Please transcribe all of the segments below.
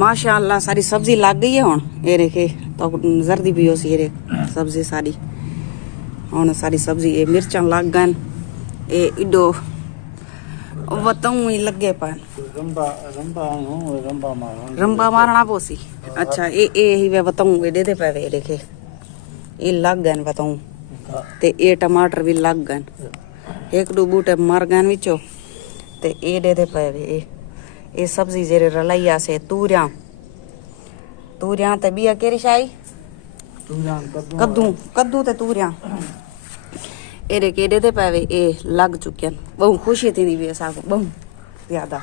माशाअल्लाह सारी सब्जी लग गई है हुण ये देखे तो जर्दी भी होसी ये सब्जी सारी हुण सारी सब्जी ये मिर्चां लग गन ये इडो वतऊ ही लगे पान रंबा मारना पोसी अच्छा ये ही वे वतऊ ये दे पावे देखे ये लग गन वतऊ ते ये टमाटर भी लग गन एक दो बूटे मर गन विचो ते ये दे पावे ये सब्जी जेरे रलैया से तूरियां ते बिया केरी शाई कद्दू ते तूरियां एरे के दे पावे ए लग चुके बहु खुशी थी भी ऐसा बहु ज्यादा।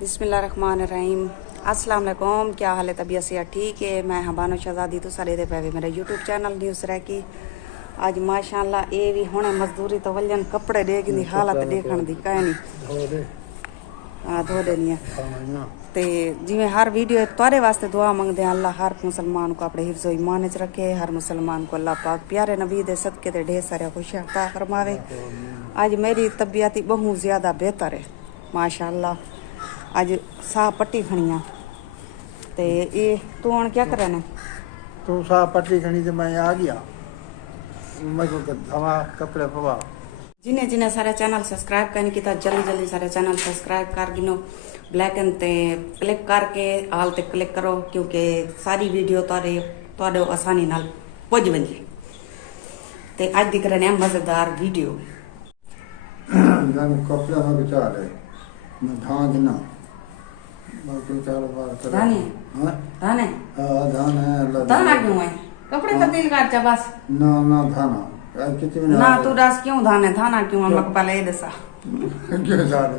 बिस्मिल्लाहिर्रहमानिर्रहीम अस्सलाम वालेकुम क्या हाल है तबीयत से ठीक है मैं हबानो शहजादी तो सारे दे पावे मेरा यूट्यूब चैनल न्यूज़ रह की आज माशाअल्लाह ये भी हुणे मजदूरी तो वल्यन कपड़े देख दी हालत देखण दी काई नहीं हाँ धो देनी ते जिवें हर वीडियो तुहारे वास्ते दुआ मंगदे हैं अल्लाह हर मुसलमान को अपने हिफ्ज़ो ईमान च रखे हर मुसलमान को अल्लाह पाक प्यारे नबी दे सदके ते ढेर सारे खुशियां अता फरमावे। आज मेरी तबीयत बहुत ज़्यादा बेहतर है माशाअल्लाह आज साह पट्टी खणिया ते ये तू हुण क्या करे ने तू साह पट्टी खणी ते मैं आ गया मैं को धवा कपड़े पवा जिन्हें जिन्हें सारे चैनल सब्सक्राइब करने की जल्दी जल्दी सारे चैनल सब्सक्राइब कर गिनो ब्लैक एंड ते क्लिक करके आल ते क्लिक करो क्योंकि सारी वीडियो तुहाडे आसानी नाल पुज वंजे ते अज दी करने मजेदार वीडियो जान कपड़े में विचार है मैं धान देना मैं तो चार बार धाने हां धाने धान है अल्लाह धाना क्यों है कपड़े तब्दील कर चा बस ना धाना ना तू दस क्यों धाने थाना क्यों हम पहले ये दसा क्यों जाने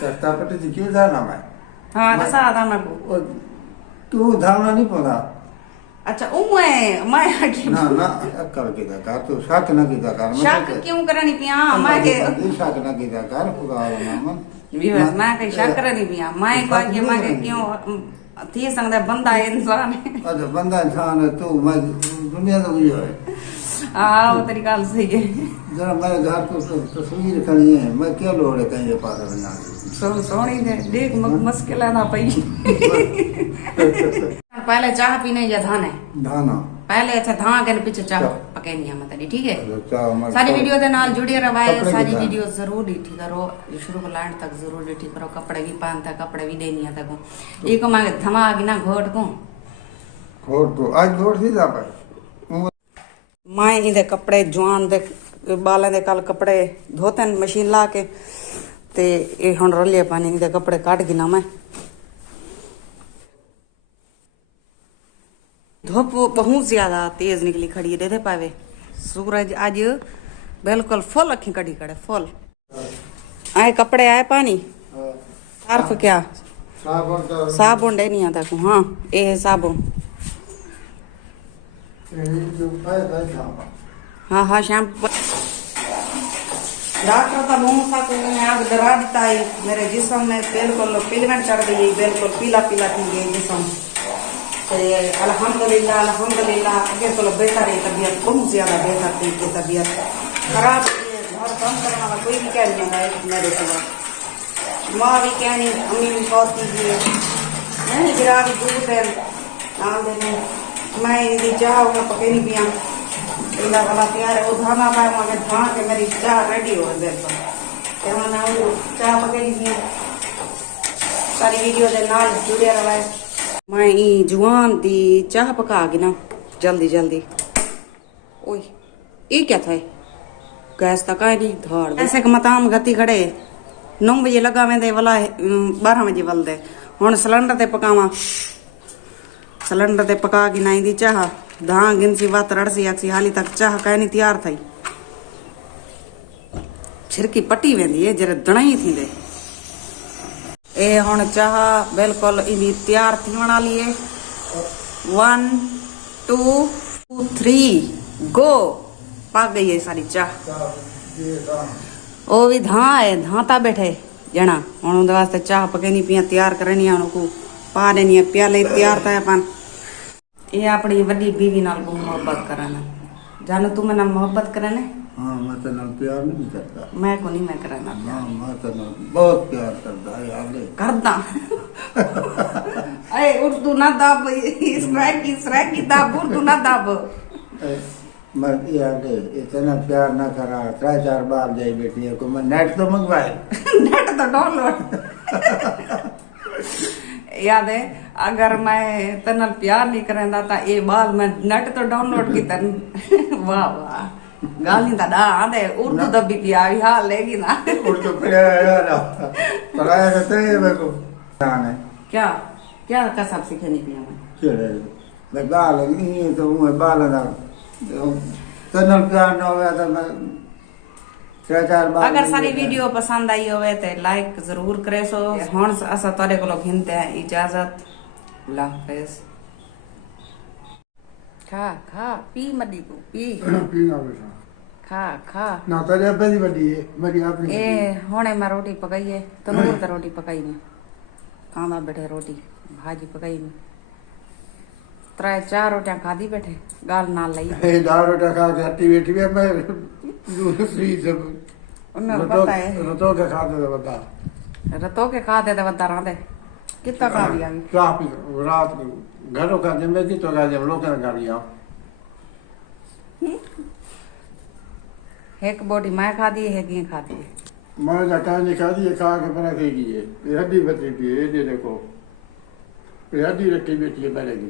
सस्ता पट्टी से क्यों जाना मैं हां दसा धाना को तू धाना नहीं पड़ा अच्छा मैं ना कर के कर तू शक ना की कर शक क्यों करनी पिया मैं के शक ना की कर खुदा नाम व्यूअर्स मैं के शक करनी पिया मैं कह के मैं क्यों थी संगदा बंदा इंसान है अच्छा बंदा इंसान है तू मैं दुनिया तो वही है हाँ वो तेरी गल सही है जरा मेरे घर को तस्वीर खड़ी है मैं क्या लोड़ है कहीं पास बना सोनी दे देख मुश्किल है ना पई पहले चाह पीने या धाना पहले अच्छा धान के पीछे चाह पकानी है मतलब ठीक है सारी वीडियो के नाल जुड़े रवाए सारी वीडियो जरूर डिठी करो शुरू को लाइन तक जरूर डिठी करो कपड़े भी पहनता कपड़े भी देनी है तक एक मांगे धमा आगे ना घोट को आज घोट सी जा पाए माए इहदे कपड़े जवान दे बालें दे कल कपड़े धोते मशीन ला के ते ये हुण रलिए पानी इहदे कपड़े काट गिना मैं धूप बहुत ज्यादा तेज निकली खड़ी है देखे पावे सूरज आज बिल्कुल फुल अखी कड़ी खड़े फुल आए कपड़े आए पानी सर्फ क्या साबुन दे नहीं आता हाँ ये साबुन हाँ हाँ शाम डॉक्टर का मुंह था को आग डरा देता है मेरे जिस्म में बिल्कुल पिलमेंट चढ़ गई बिल्कुल पीला पीला थी गई जिस्म अल्हम्दुलिल्लाह आगे तो बेहतर है तबीयत बहुत ज्यादा बेहतर थी कि तबीयत खराब घर काम करने वाला कोई भी क्या नहीं है मेरे सिवा माँ भी क्या नहीं अम्मी भी बहुत कीजिए नहीं गिरा भी दूध है नाम देने मैं यदि चाह पके नहीं पिया इला वाला तैयार है वो धाना पाए वहाँ धान के मेरी चाह रेडी हो बिल्कुल मैं वो चाह पके नहीं पिया सारी वीडियो के नाल जुड़े रहा मैं जुआन दी चाह पका गई ना जल्दी जल्दी ओए ये क्या था गैस तक आए नहीं धाड़ ऐसे मताम गति खड़े 9 बजे लगा मैं वाला 12 बजे वल दे हुण सिलेंडर ते पकावा सिलेंडर ते पका के नाई दी चाह धा गिनसी वात रड़सी अक्सी हाली तक चाह कहीं नहीं तैयार थी छिरकी पट्टी वेंदी है जरे दणाई थी दे ए हुण चाह बिल्कुल इनी तैयार थी वाली है 1 2 3 गो पक गई है सारी चाह ओ भी धा है धाता बैठे जना हुण उनके वास्ते चाह पकेनी पिया तैयार करनी है उनको पा देनी है प्याले तैयार था अपन ये अपनी वड्डी बीवी नाल बहुत मोहब्बत करना जानू तू मेरे नाल मोहब्बत करे ने हाँ मैं तो ना प्यार नहीं करता। मैं को नहीं मैं कराना हाँ मैं तो ना बहुत प्यार करता है यार। करदा अरे उर्दू ना दाब इसराइल की दाब उर्दू ना दाब मैं यार इतना प्यार ना करा 3-4 बार जाई बेटी को मैं नेट तो मंगवाए नेट तो डाउनलोड याद है अगर मैं तनल प्यार नहीं करेंदा ता ये बाल मैं नेट तो डाउनलोड की तन वाह वाह गाली दा आंदे उर्दू दबी पियावी हाल लेगी ना उर्दू पढ़ाया पढ़ाया रहते है मेरे को जाने क्या क्या कसब सीखनी थी हमें चले मैं बाल नहीं तो मैं बाल ना तनल प्यार ना होया तो मैं 3-4 बार अगर सारी वीडियो पसंद आई होवे तो लाइक जरूर करे सो हुन असा तारे को घिनते हैं इजाजत अल्लाह हाफिज खा खा पी मदी को पी पीना बेटा खा खा ना तेरे पहली बड़ी है मेरी आपने ए हुणे मैं रोटी पकाई है तनूर ते रोटी पकाई ने खाना बैठे रोटी भाजी पकाई ने 3-4 रोटियां खादी बैठे गाल नाल लई ए दाल रोटा खा के हट्टी बैठी है मैं दूसरी सब उन्हें पता है रतो के खाते तो बता रतो के खा दे वद्दा रांदे कितना खा लिया चाह पी रात घरों का दिन में तो का जब लोग कर लिया एक बोटी मैं खा दी है कि खा दी मैं जटा नहीं खा दी खा के बना के ये हड्डी बची थी ये देखो ये हड्डी रखी बैठी है बैठे की